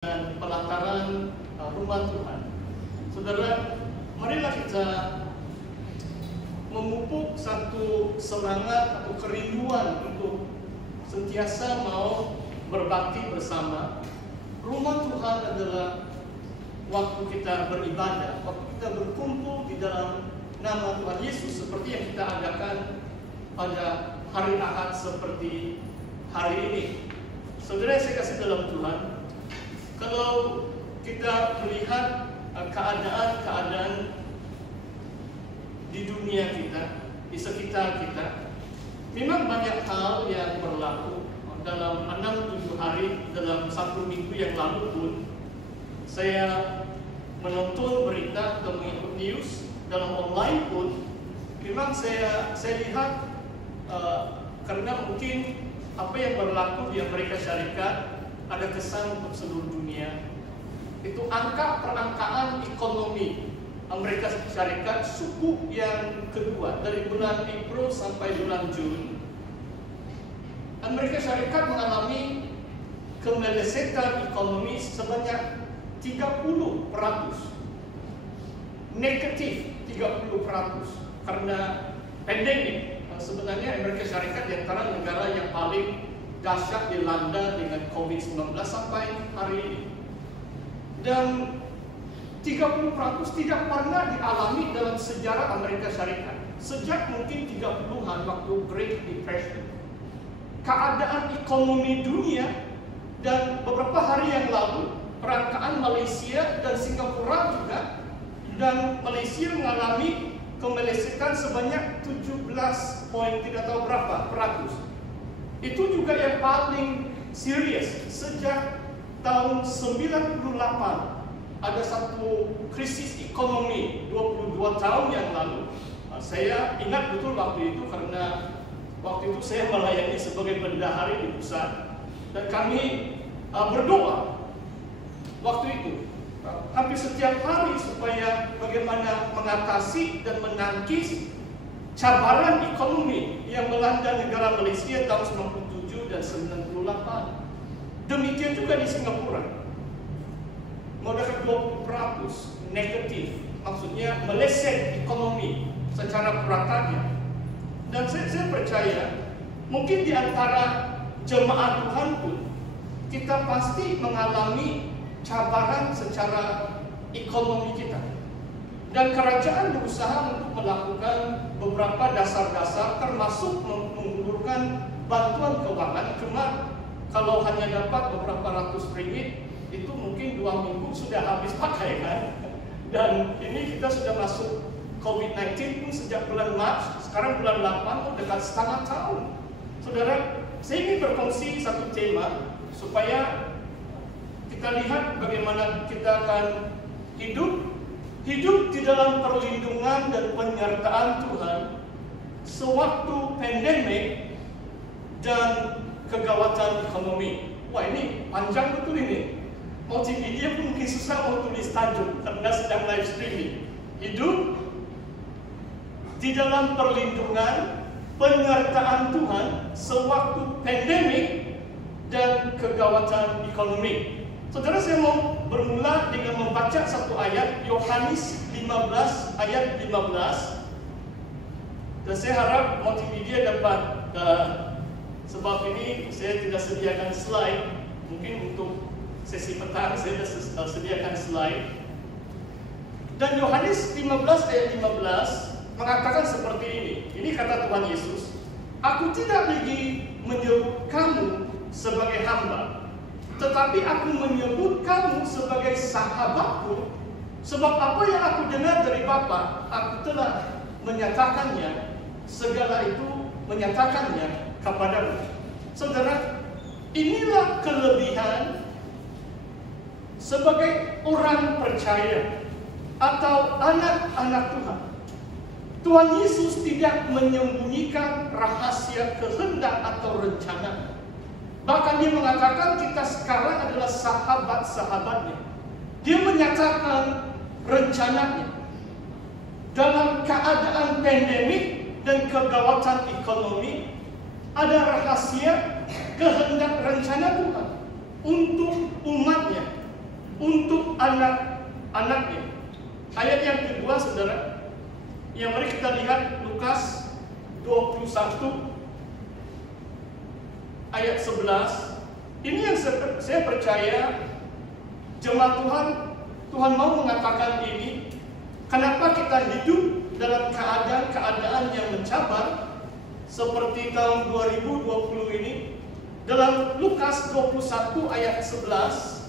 dan pelataran rumah Tuhan. Saudara, marilah kita memupuk satu semangat atau kerinduan untuk sentiasa mau berbakti bersama. Rumah Tuhan adalah waktu kita beribadah, waktu kita berkumpul di dalam nama Tuhan Yesus, seperti yang kita adakan pada hari Ahad seperti hari ini. Saudara yang saya kasih dalam Tuhan, kalau kita melihat keadaan-keadaan di dunia kita, di sekitar kita, memang banyak hal yang berlaku. Dalam 6-7 hari, dalam 1 minggu yang lalu pun, saya menonton berita atau mengikut news dalam online pun, memang saya lihat karena mungkin apa yang berlaku di Amerika Syarikat ada kesan untuk seluruh dunia. Itu angka perangkaan ekonomi Amerika Syarikat suku yang kedua dari bulan April sampai bulan Juni. Amerika Syarikat mengalami kemelesetan ekonomi sebanyak 30%, negatif 30% karena pandemik. Sebenarnya Amerika Syarikat di antara negara yang paling dahsyat dilanda dengan COVID-19 sampai hari ini. Dan 30% tidak pernah dialami dalam sejarah Amerika Syarikat sejak mungkin 30-an waktu Great Depression. Keadaan ekonomi dunia, dan beberapa hari yang lalu perangkaan Malaysia dan Singapura juga, dan Malaysia mengalami kemelesetan sebanyak 17 poin tidak tahu berapa peratus. Itu juga yang paling serius sejak tahun 98. Ada satu krisis ekonomi 22 tahun yang lalu. Saya ingat betul waktu itu karena waktu itu saya melayani sebagai bendahari di pusat, dan kami berdoa waktu itu hampir setiap hari supaya bagaimana mengatasi dan menangkis cabaran ekonomi yang melanda negara Malaysia tahun 97 dan 98. Demikian juga di Singapura. Modal 20% negatif, maksudnya meleset ekonomi secara puratanya. Dan saya percaya mungkin di antara jemaat Tuhan pun kita pasti mengalami cabaran secara ekonomi kita. Dan kerajaan berusaha untuk melakukan beberapa dasar-dasar, termasuk menghulurkan bantuan keuangan. Cuma kalau hanya dapat beberapa ratus ringgit, itu mungkin 2 minggu sudah habis pakai kan. Dan ini kita sudah masuk COVID-19 pun sejak bulan Maret, sekarang bulan 8, dekat setengah tahun. Saudara, saya ingin berkongsi satu tema supaya kita lihat bagaimana kita akan hidup di dalam perlindungan dan penyertaan Tuhan sewaktu pandemik dan kegawatan ekonomi. Wah, ini panjang betul ini. Multimedia pun mungkin susah mau tulis tajuk karena sedang live streaming. Hidup di dalam perlindungan penyertaan Tuhan sewaktu pandemik dan kegawatan ekonomi. Saudara, saya mau bermula dengan membaca satu ayat, Yohanes 15 ayat 15. Dan saya harap multimedia dapat, sebab ini saya tidak sediakan slide. Mungkin untuk sesi petang saya sudah sediakan slide. Dan Yohanes 15 ayat 15 mengatakan seperti ini. Ini kata Tuhan Yesus, "Aku tidak lagi menyebut kamu sebagai hamba, tetapi aku menyebut kamu sebagai sahabatku, sebab apa yang aku dengar dari Bapa, aku telah menyatakannya, segala itu menyatakannya kepadamu." Saudara, inilah kelebihan sebagai orang percaya atau anak-anak Tuhan. Tuhan Yesus tidak menyembunyikan rahasia kehendak atau rencana. Bahkan dia mengatakan kita sekarang adalah sahabat-sahabatnya. Dia menyatakan rencananya. Dalam keadaan pandemik dan kegawatan ekonomi, ada rahasia kehendak rencana Tuhan untuk umatnya. anak-anaknya. Ayat yang kedua, saudara, yang mari kita lihat Lukas 21 ayat 11. Ini yang saya percaya jemaat Tuhan mau mengatakan ini. Kenapa kita hidup dalam keadaan yang mencabar seperti tahun 2020 ini? Dalam Lukas 21 ayat 11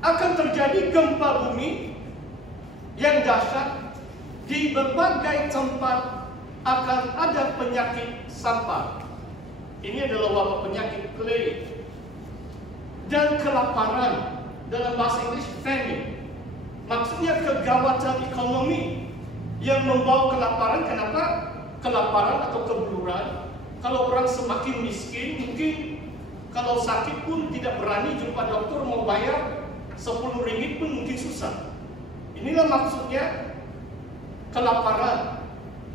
akan terjadi gempa bumi yang dahsyat. Di berbagai tempat akan ada penyakit sampar. Ini adalah wabah penyakit plague dan kelaparan. Dalam bahasa Inggris famine. Maksudnya kegawatan ekonomi yang membawa kelaparan. Kenapa? Kelaparan atau kebeluran. Kalau orang semakin miskin, mungkin kalau sakit pun tidak berani jumpa dokter, mau bayar 10 ringgit pun mungkin susah. Inilah maksudnya kelaparan.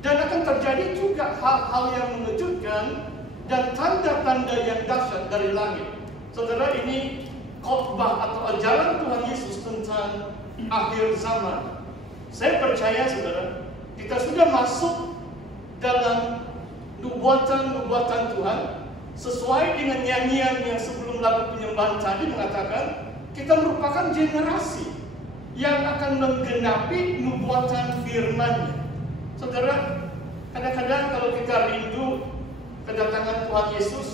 Dan akan terjadi juga hal-hal yang mengejutkan dan tanda-tanda yang dahsyat dari langit. Saudara, ini khotbah atau ajaran Tuhan Yesus tentang akhir zaman. Saya percaya, saudara, kita sudah masuk dalam nubuatan Tuhan sesuai dengan nyanyian yang sebelum lagu penyembahan tadi mengatakan kita merupakan generasi yang akan menggenapi nubuatan firman-Nya. Saudara, kadang-kadang kalau kita rindu kedatangan Tuhan Yesus,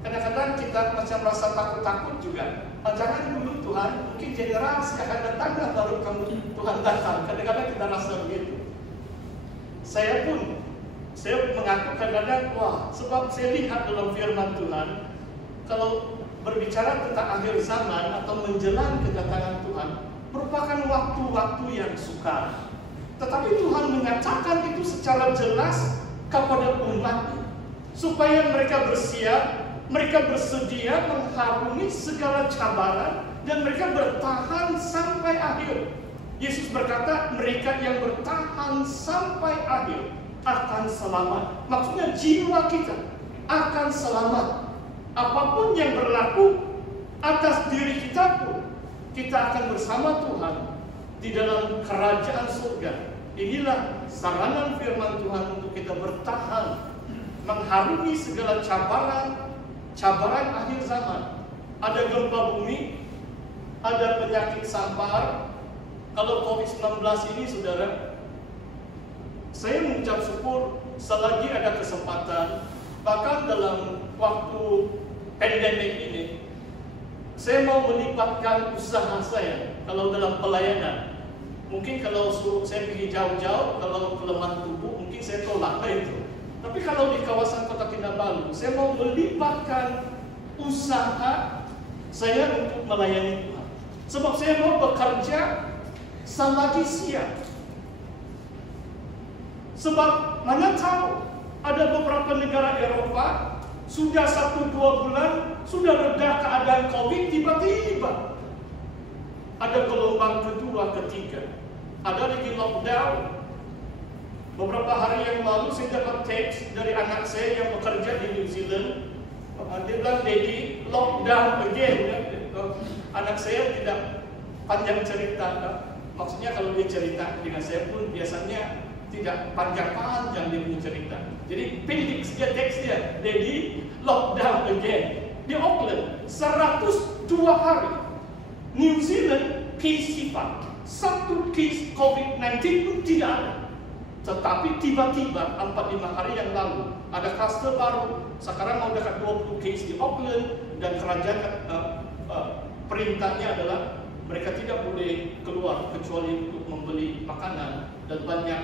kadang-kadang kita macam rasa takut-takut juga. Jangan dulu Tuhan, mungkin generasi akan datang baru Tuhan datang. Kadang-kadang kita rasa begitu. Saya mengaku kadang-kadang, sebab saya lihat dalam firman Tuhan, kalau berbicara tentang akhir zaman atau menjelang kedatangan Tuhan, merupakan waktu-waktu yang sukar. Tetapi Tuhan mengatakan itu secara jelas kepada umat-Nya, supaya mereka bersiap, mereka bersedia mengharungi segala cabaran, dan mereka bertahan sampai akhir. Yesus berkata, mereka yang bertahan sampai akhir akan selamat. Maksudnya jiwa kita akan selamat. Apapun yang berlaku atas diri kita pun, kita akan bersama Tuhan di dalam kerajaan surga. Inilah saranan firman Tuhan untuk kita bertahan, mengharungi segala cabaran akhir zaman. Ada gempa bumi, ada penyakit sampar. Kalau COVID-19 ini, saudara, saya mengucap syukur selagi ada kesempatan, bahkan dalam waktu pandemik ini, saya mau melibatkan usaha saya. Kalau dalam pelayanan, mungkin kalau saya pergi jauh-jauh, kalau kelemahan tubuh, mungkin saya tolak itu. Tapi kalau di kawasan Kota Kinabalu, saya mau melibatkan usaha saya untuk melayani Tuhan. Sebab saya mau bekerja selagi siap. Sebab mana tahu ada beberapa negara Eropa sudah 1-2 bulan sudah reda keadaan COVID, tiba-tiba ada gelombang kedua, ketiga, ada lagi lockdown. Beberapa hari yang lalu saya dapat teks dari anak saya yang bekerja di New Zealand. Dia bilang, "Daddy, lockdown again." Anak saya tidak panjang cerita. Maksudnya kalau dia cerita dengan saya pun biasanya tidak panjang-panjang dia punya cerita. Jadi pendek saja teks dia. "Daddy, lockdown again." Di Auckland 102 hari. New Zealand case sifat. 1 case COVID-19 pun tidak ada. Tetapi tiba-tiba 4-5 hari yang lalu ada kluster baru. Sekarang mau dekat 20 case di Auckland, dan kerajaan perintahnya adalah mereka tidak boleh keluar kecuali untuk membeli makanan, dan banyak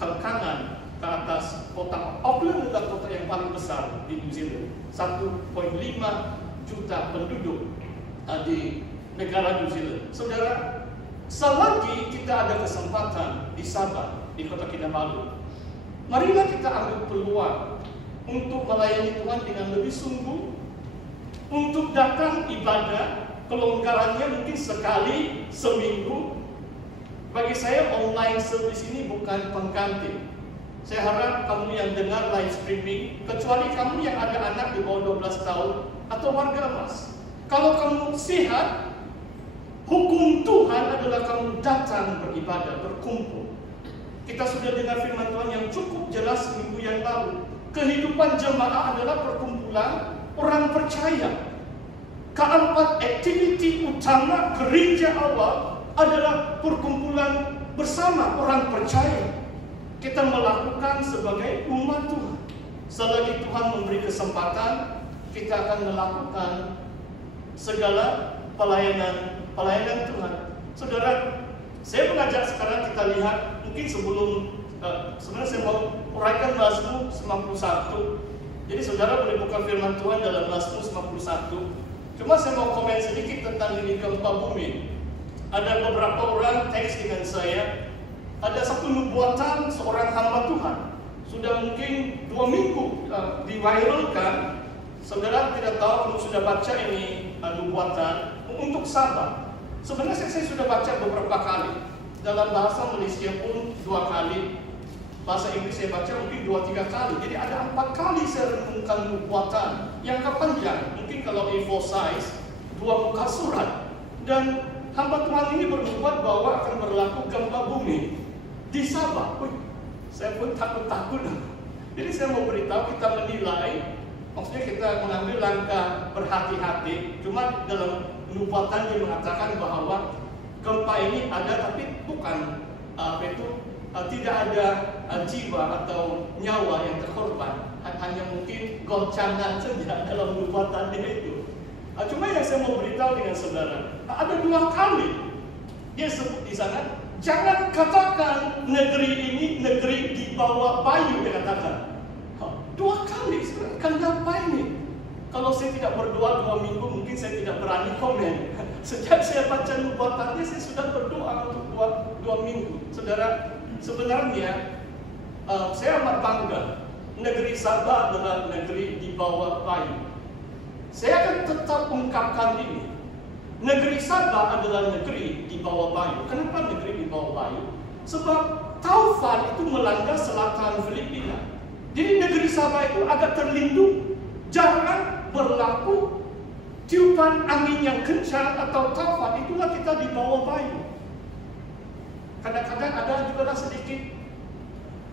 kekangan ke atas kota Auckland adalah kota yang paling besar di New Zealand. 1,5 juta penduduk di negara New Zealand. Saudara, selagi kita ada kesempatan di Sabah, di Kota Kinabalu, marilah kita ambil peluang untuk melayani Tuhan dengan lebih sungguh, untuk datang ibadah, kelonggarannya mungkin sekali seminggu. Bagi saya online service ini bukan pengganti. Saya harap kamu yang dengar live streaming, kecuali kamu yang ada anak di bawah 12 tahun atau warga emas, kalau kamu sehat, hukum Tuhan Tuhan adalah kamu datang beribadah, berkumpul. Kita sudah dengar firman Tuhan yang cukup jelas minggu yang lalu. Kehidupan jemaah adalah perkumpulan orang percaya. Keempat aktiviti utama gereja Allah adalah perkumpulan bersama orang percaya. Kita melakukan sebagai umat Tuhan. Selagi Tuhan memberi kesempatan, kita akan melakukan segala pelayanan Tuhan. Saudara, saya mengajak sekarang kita lihat, mungkin sebenarnya saya mau uraikan Mazmur 91. Jadi saudara boleh buka firman Tuhan dalam Mazmur 91. Cuma saya mau komen sedikit tentang ini gempa bumi. Ada beberapa orang teks dengan saya. Ada satu nubuatan seorang hamba Tuhan. Sudah mungkin 2 minggu diviralkan. Saudara tidak tahu kalau sudah baca ini nubuatan untuk sabar. Sebenarnya saya sudah baca beberapa kali. Dalam bahasa Malaysia pun 2 kali. Bahasa Inggris saya baca mungkin 2-3 kali. Jadi ada 4 kali saya renungkan nubuatan yang panjang. Mungkin kalau A4 size 2 muka surat. Dan hamba Tuhan ini bernubuat bahwa akan berlaku gempa bumi di Sabah. Saya pun takut-takut. Jadi saya mau beritahu, kita menilai, maksudnya kita mengambil langkah berhati-hati. Cuma dalam nubuatan dia mengatakan bahwa gempa ini ada, tapi bukan tidak ada jiwa atau nyawa yang terkorban. Hanya mungkin goncangan saja dalam nubuatan dia itu. Cuma yang saya mau beritahu dengan saudara, ada 2 kali dia sebut di sana, jangan katakan negeri ini negeri di bawah bayu, dia katakan. 2 kali, kenapa ini? Kalau saya tidak berdoa 2 minggu, mungkin saya tidak berani komen. Sejak saya baca nubuatannya, saya sudah berdoa untuk 2 minggu. Saudara, sebenarnya saya amat bangga. Negeri Sabah adalah negeri di bawah bayu. Saya akan tetap ungkapkan ini. Negeri Sabah adalah negeri di bawah bayu. Kenapa negeri di bawah bayu? Sebab taufan itu melanda selatan Filipina. Jadi negeri Sabah itu agak terlindung. Jangan berlaku tiupan angin yang kencang atau taufan. Itulah kita di bawah bayu. Kadang-kadang ada juga sedikit,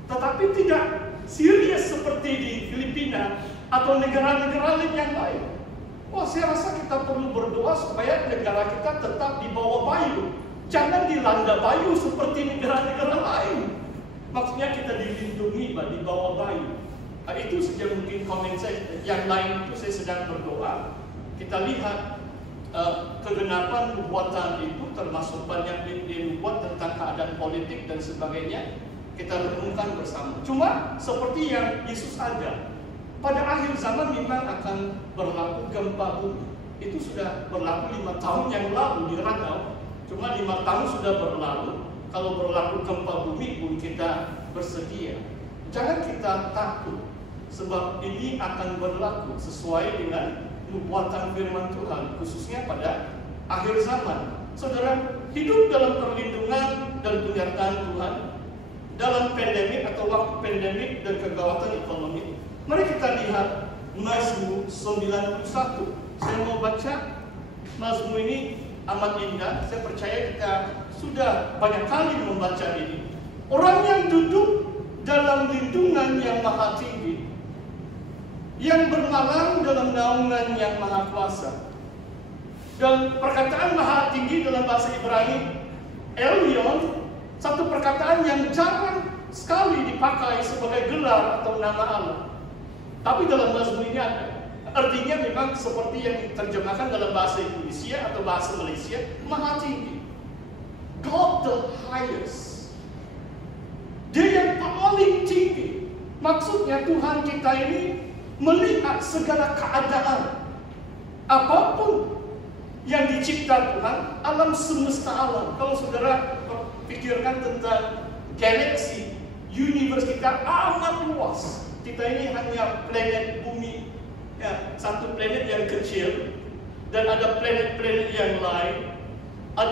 tetapi tidak serius seperti di Filipina atau negara-negara yang lain. Saya rasa kita perlu berdoa supaya negara kita tetap di bawah bayu. Jangan dilanda bayu seperti negara-negara lain. Maksudnya kita dilindungi di bawah bayu. Itu saja mungkin komen saya. Yang lain itu saya sedang berdoa. Kita lihat kegenapan nubuatan itu, termasuk banyak dibuat tentang keadaan politik dan sebagainya. Kita renungkan bersama. Cuma seperti yang Yesus ada, pada akhir zaman memang akan berlaku gempa bumi. Itu sudah berlaku 5 tahun yang lalu di Ranau. Cuma 5 tahun sudah berlalu. Kalau berlaku gempa bumi pun kita bersedia. Jangan kita takut, sebab ini akan berlaku sesuai dengan nubuatan firman Tuhan, khususnya pada akhir zaman. Saudara, hidup dalam perlindungan dan penyertaan Tuhan dalam pandemik atau waktu pandemik dan kegawatan ekonomi. Mari kita lihat Mazmur 91. Saya mau baca Mazmur ini, amat indah. Saya percaya kita sudah banyak kali membaca ini. Orang yang duduk dalam lindungan yang maha tinggi, yang bermalam dalam naungan yang maha kuasa. Dan perkataan maha tinggi dalam bahasa Ibrani, Elyon, satu perkataan yang jarang sekali dipakai sebagai gelar atau nama Allah. Tapi dalam Mazmur ini ada. Artinya memang seperti yang diterjemahkan dalam bahasa Indonesia atau bahasa Malaysia, maha tinggi. God the highest. Dia yang paling tinggi. Maksudnya Tuhan kita ini melihat segala keadaan, apapun yang dicipta Tuhan, alam semesta alam. Kalau saudara pikirkan tentang galaksi, universe kita amat luas. Kita ini hanya planet bumi, satu planet yang kecil, dan ada planet-planet yang lain.